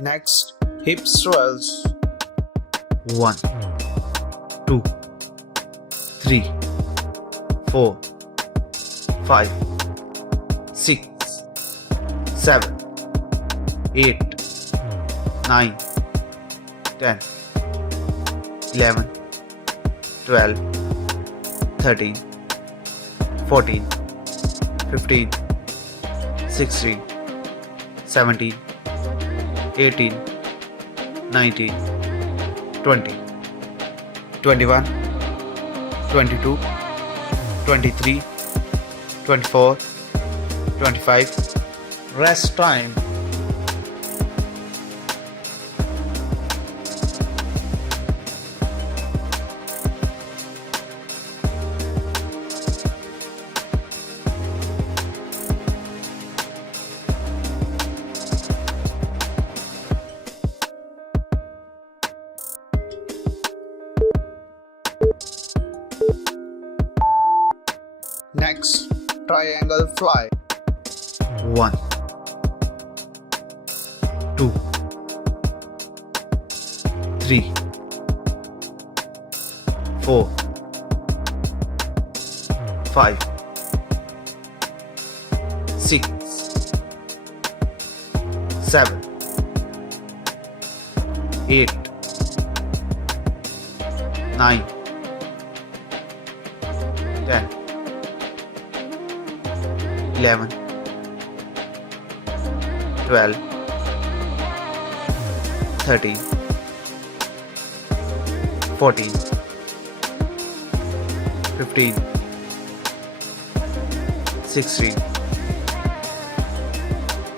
Next, hip swirls. 1, 2, 3, 4, 5, 6, 7, 8, 9, 10, 11, 12, 13, 14, 15, 16, 17, 18, 19, 20, 21, 22, 23, 24, 25. Rest time. Next, triangle fly. 1, 2, 3, 4, 5, 6, 7, 8, 9, 10, 11, 12, 13, 14, 15, 16,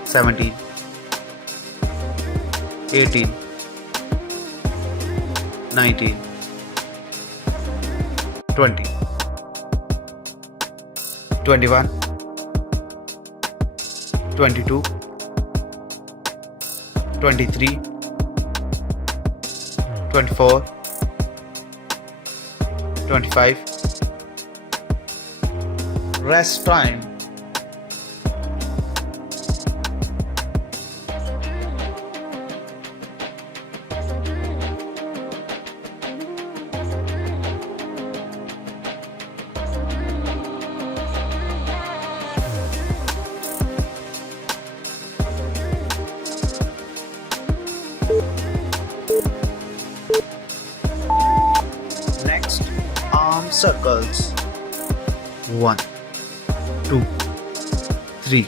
17, 18, 19, 20, 21, 22, 23, 24, 25. Rest time. Next, arm circles. 1, 2, 3,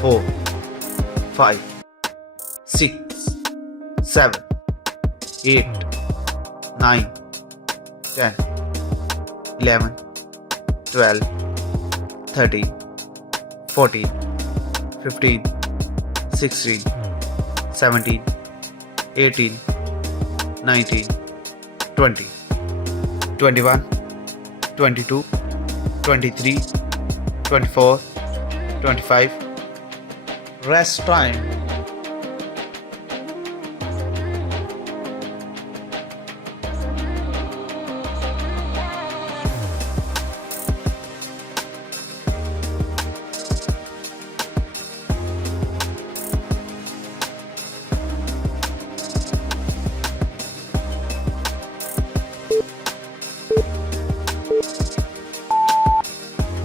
4, 5, 6, 7, 8, 9, 10, 11, 12, 13, 14, 15, 16, 17, 18, 19, 20, 21, 22, 23, 24, 25. Rest time.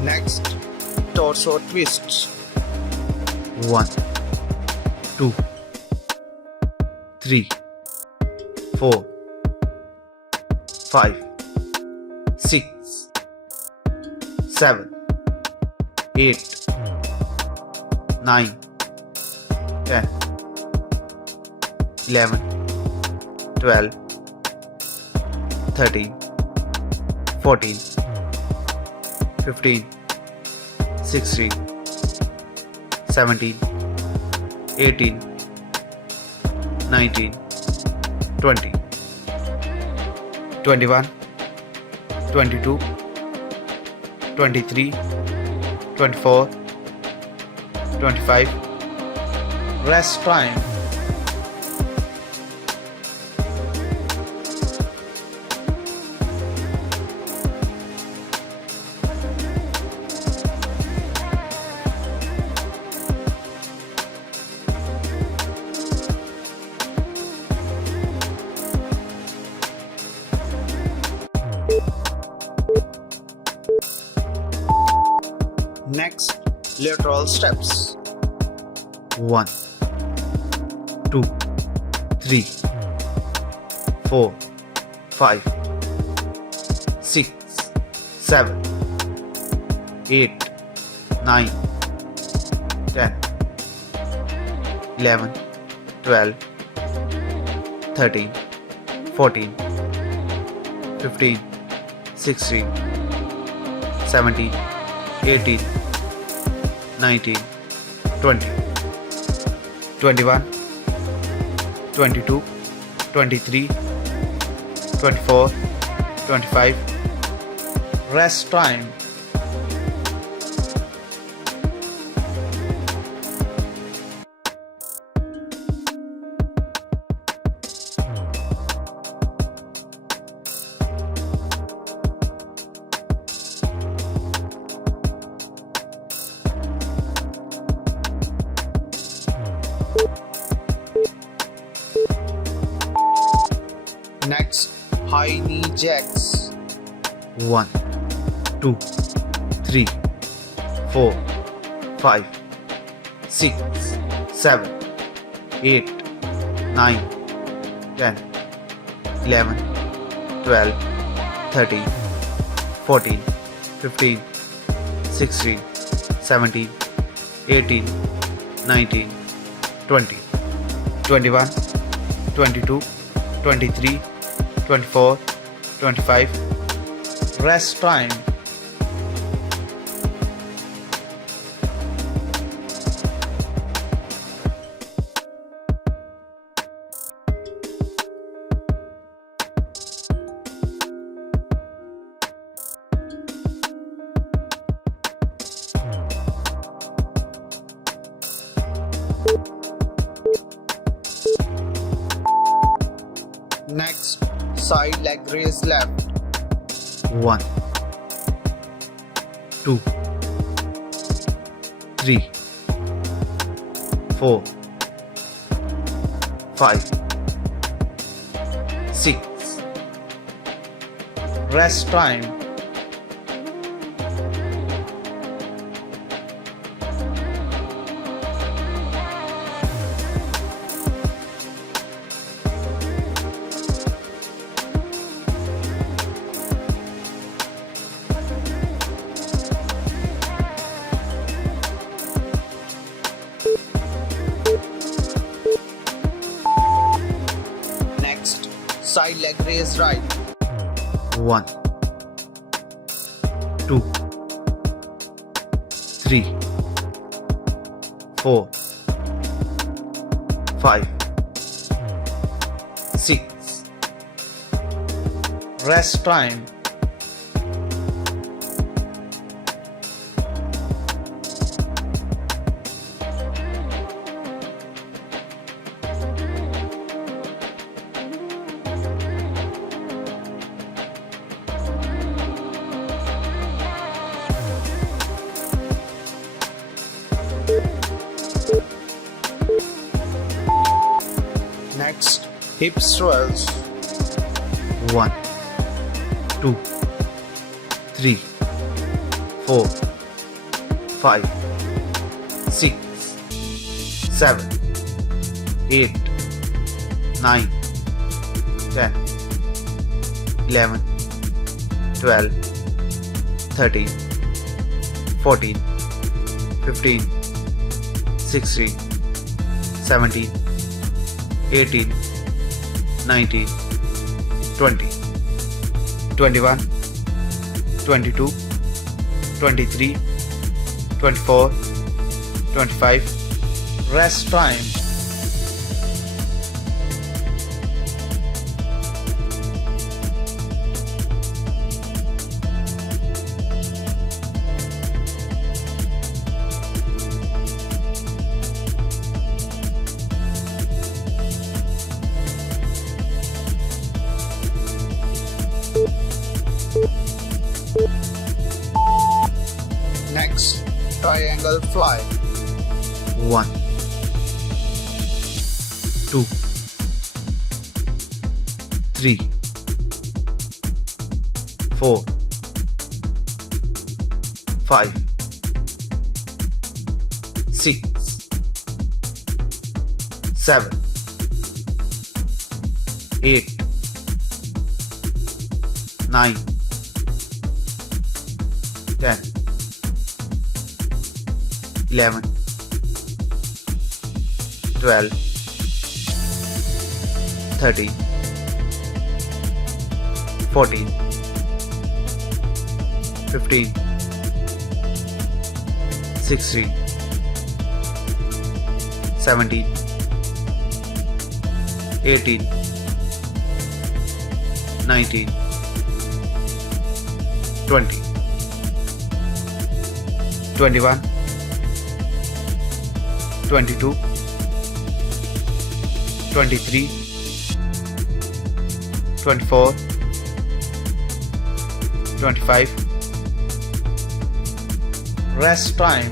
Next, torso twists. 1, 2, 3, 4, 5, 6, 7, 8, 9, 10, 11, 12, 13, 14, 15, 16, 17, 18, 19, 20, 21, 22, 23, 24, 25. Rest time. Lateral steps. 1, 2, 3, 4, 5, 6, 7, 8, 9, 10, 11, 12, 13, 14, 15, 16, 17, 18, 19, 20, 21, 22, 23, 24, 25. Rest time. Next, high knee jacks. 1, 2, 3, 4, 5, 6, 7, 8, 9, 10, 11, 12, 13, 14, 15, 16, 17, 18, 19, 20, 21, 22, 23, 24, 25. Rest time. Next, side leg raise left. 1, 2, 3, 4, 5, 6. Rest time. Next, side leg raise right. 1, 2, 3, 4, 5, 6. Rest time. Next, hip swirls. 1, 2, 3, 4, 5, 6, 7, 8, 9, 10, 11, 12, 13, 14, 15, 16, 17, 18, 19, 20, 21, 22, 23, 24, 25. Rest time. Next, triangle fly. 1, 2, 3, 4, 5, 6 7 8 9 10 11 12 13 14 15 16 17 18 19 20 21 22 23 24 25 Rest time.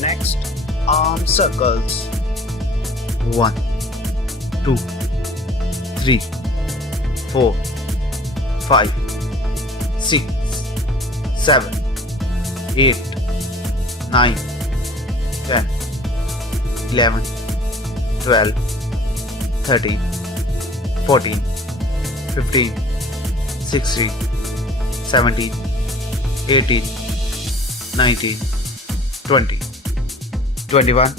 Next, arm circles. 1 2 3 4 5 6 7 8 9 10 11 12 13 14 15 16 17 18 19 20 21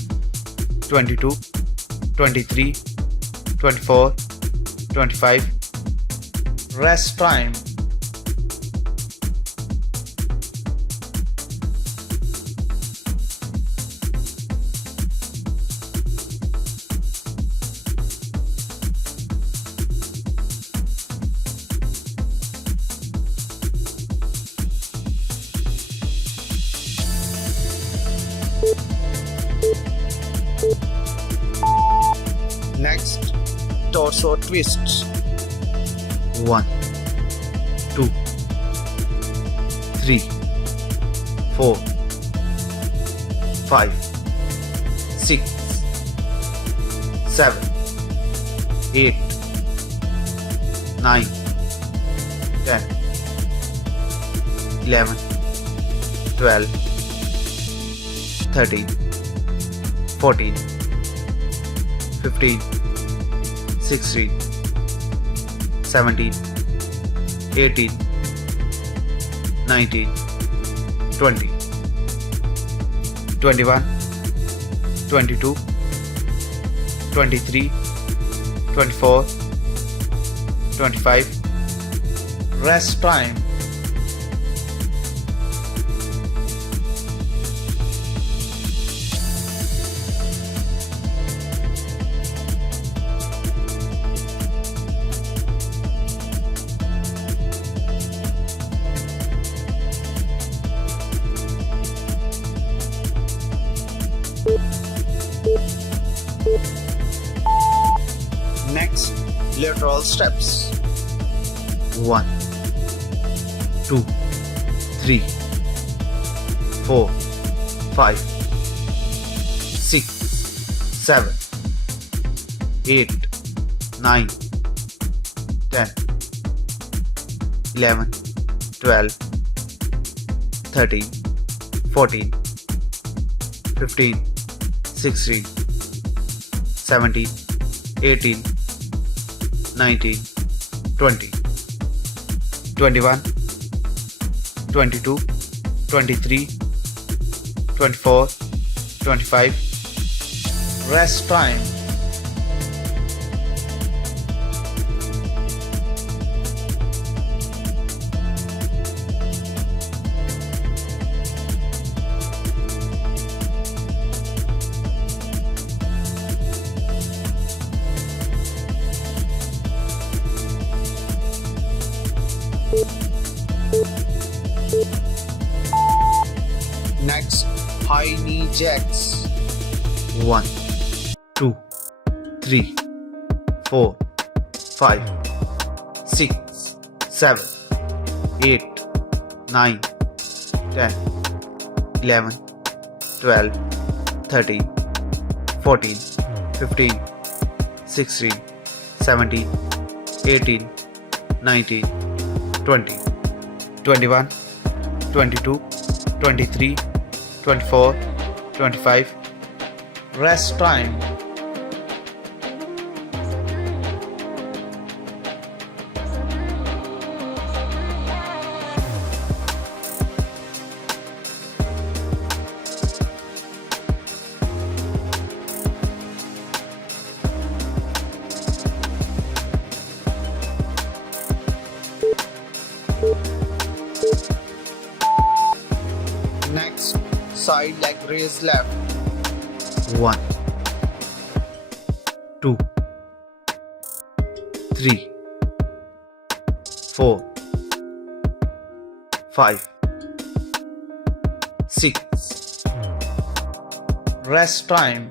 22 23 24 25 Rest time. Next, torso twists. 1 2 3 4 5 6 7 8 9 10 11 12 13 14 15 16 17 18 19 20 21 22 23 24 25 Rest time. Next, lateral steps. 1 2 3 4 5 6 7 8 9 10 11 12 13 14 15 16 17 18 19 20 21 22 23 24 25 Rest time. Next, high knee jacks. 1 2 3 4 5, 6, 7, 8, 9, 10, 11, 12, 13, 14, 15, 16, 17, 18, 19, 20, 21, 22, 23, 24, 25. Rest time. Next, side leg raise left. 1, 2, 3, 4, 5, 6. Rest time.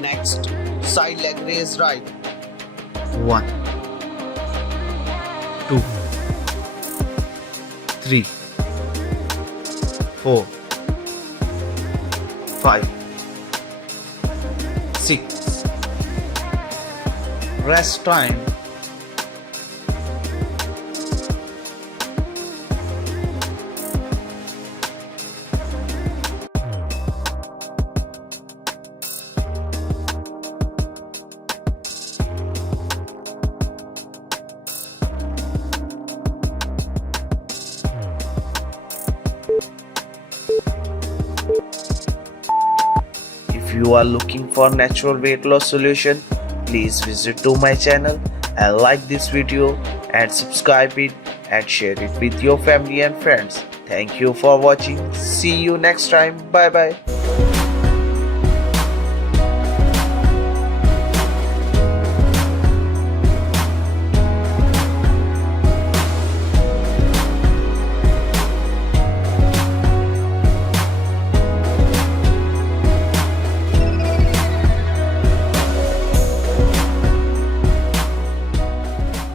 Next, side leg raise right. 1, 2, 3, 4, 5, 6. Rest time. If you are looking for natural weight loss solution, please visit to my channel and like this video and subscribe it and share it with your family and friends. Thank you for watching. See you next time. Bye bye.